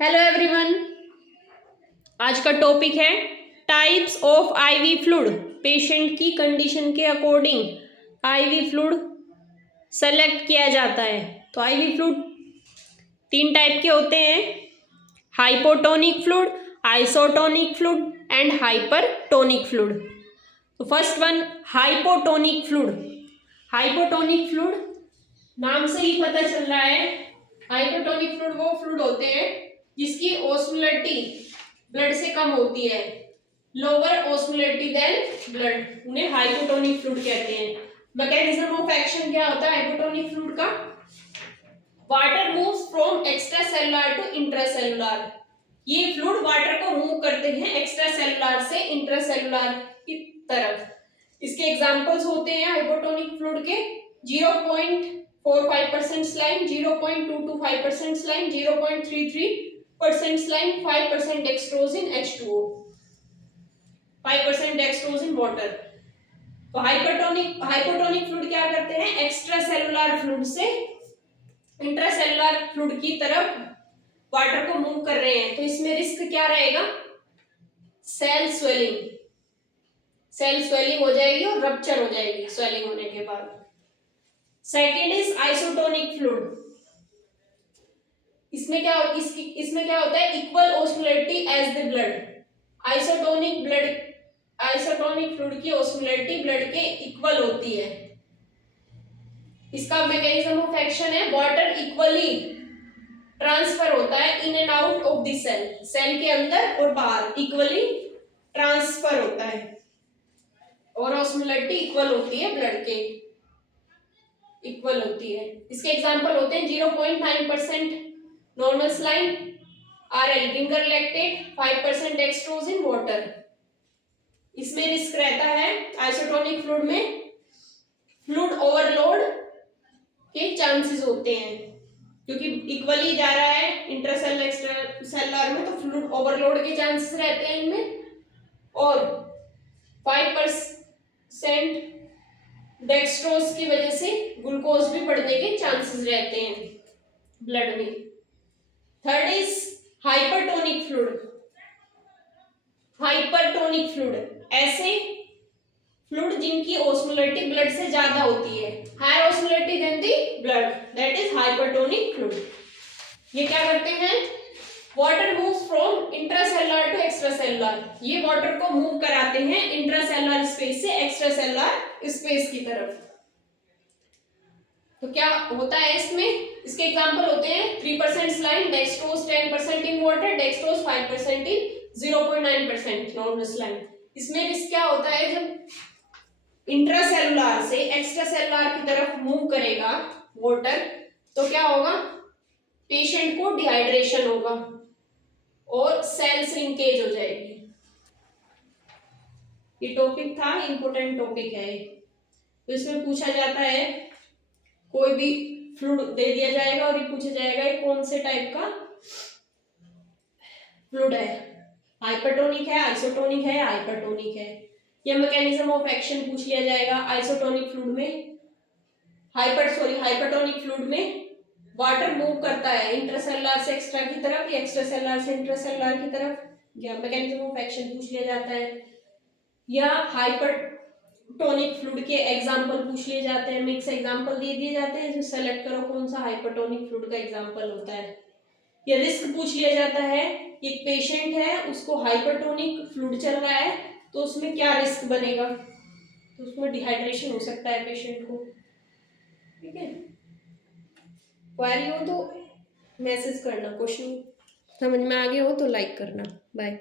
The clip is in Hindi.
Hello everyone. आज का टॉपिक है types of IV fluid. Patient की कंडीशन के अकॉर्डिंग आईवी फ्लूइड सेलेक्ट किया जाता है। तो आईवी फ्लूइड तीन टाइप के होते हैं, hypotonic fluid, isotonic fluid and hypertonic fluid. तो first one hypotonic fluid. Hypotonic fluid नाम से ही पता चल रहा है, हाइपोटोनिक फ्लूइड वो फ्लूइड होते हैं जिसकी ऑस्मोलरिटी ब्लड से कम होती है, लोअर ऑस्मोलरिटी देन ब्लड, उन्हें हाइपोटोनिक फ्लूइड कहते हैं। मैकेनिज्म ऑफ एक्शन क्या होता है हाइपोटोनिक फ्लूइड का? Water moves from extra cellular to intracellular. ये फ्लूइड वाटर को मूव करते हैं एक्स्ट्रा सेलुलर से इंट्रासेलुलर की तरफ। इसके एग्जांपल्स होते हैं हाइपोटोनिक फ्लूइड के 0.45% saline, 0.225% saline, 0.33% saline, 5% dextrose in H2O, 5% dextrose in water. तो हाइपोटोनिक फ्लूइड क्या करते हैं? एक्स्ट्रा सेलुलर फ्लूइड से इंट्रासेलुलर फ्लूइड की तरफ वाटर को मूव कर रहे हैं। तो इसमें रिस्क क्या रहेगा? सेल स्वेलिंग हो जाएगी और रप्चर हो जाएगी स्वेलिंग होने के बाद। Second is isotonic fluid. इसमें क्या होता है? Equal osmolarity as the blood. Isotonic fluid की ऑस्मोलरिटी ब्लड के इक्वल होती है। इसका मैकेनिज्म ऑफ एक्शन है वाटर इक्वली ट्रांसफर होता है in and out of the cell के अंदर और बाहर इक्वली ट्रांसफर होता है और ऑस्मोलरिटी इक्वल होती है, ब्लड के इक्वल होती है। इसके एग्जांपल होते हैं 0.9% normal saline, RL Ringer lactate, 5% dextrose in water. इसमें रिस्क रहता है आइसोटोनिक फ्लूइड में, फ्लूइड ओवरलोड के चांसेस होते हैं क्योंकि इक्वली जा रहा है इंट्रासेलुलर एक्स्ट्रासेलुलर में, तो फ्लूइड ओवरलोड के चांसेस रहते हैं इनमें, और 5% डेक्सट्रोज की वजह से ग्लूकोज भी बढ़ने के चांसेस रहते हैं ब्लड में। Third is hypertonic fluid. Hypertonic fluid ऐसे फ्लूइड जिनकी ऑस्मोलरिटी ब्लड से ज्यादा होती है, higher osmolarity than the blood, that is hypertonic fluid. ये क्या करते हैं? Water moves from intracellular to extracellular. ये वाटर को मूव कराते हैं इंट्रासेलुलर स्पेस से एक्स्ट्रासेलुलर स्पेस की तरफ। तो क्या होता है इसमें? इसके एग्जांपल होते हैं 3% saline, dextrose 10% in water, dextrose 5% in 0.9% normal saline. इसमें रिस्क क्या होता है? जब इंट्रासेलुलर से एक्स्ट्रासेलुलर की तरफ मूव करेगा वाटर, तो क्या होगा? पेशेंट को डिहाइड्रेशन होगा और सेल श्रिंकेज हो जाएगी। ये टॉपिक था, इंपोर्टेंट टॉपिक है। तो इसमें पूछा जाता है, कोई भी फ्लूइड दे दिया जाएगा और ये पूछा जाएगा ये कौन से टाइप का फ्लूइड है, हाइपरटोनिक है, आइसोटोनिक है, हाइपरटोनिक है। ये मैकेनिज्म ऑफ एक्शन पूछ लिया जाएगा। आइसोटोनिक फ्लूइड में हाइपरटोनिक फ्लूइड में वाटर मूव करता है इंट्रासेलुलर से एक्स्ट्रा की तरफ या एक्स्ट्रासेलुलर से इंट्रासेलुलर की तरफ, या मैकेनिज्म ऑफ एक्शन पूछ लिया जाता है, या हाइपरटोनिक फ्लूइड के एग्जांपल पूछ लिए जाते हैं। मिक्स एग्जांपल दे दिए जाते हैं, इसमें सेलेक्ट करो कौन सा हाइपरटोनिक फ्लूइड का एग्जांपल होता है। या रिस्क पूछ लिया जाता है, एक पेशेंट है उसको हाइपरटोनिक फ्लूइड चल रहा है तो उसमें क्या रिस्क बनेगा, तो उसमें डिहाइड्रेशन हो सकता है पेशेंट को। ठीक है, क्वेरी हो तो मैसेज करना, क्वेश्चन समझ में आ गया हो तो लाइक करना। बाय।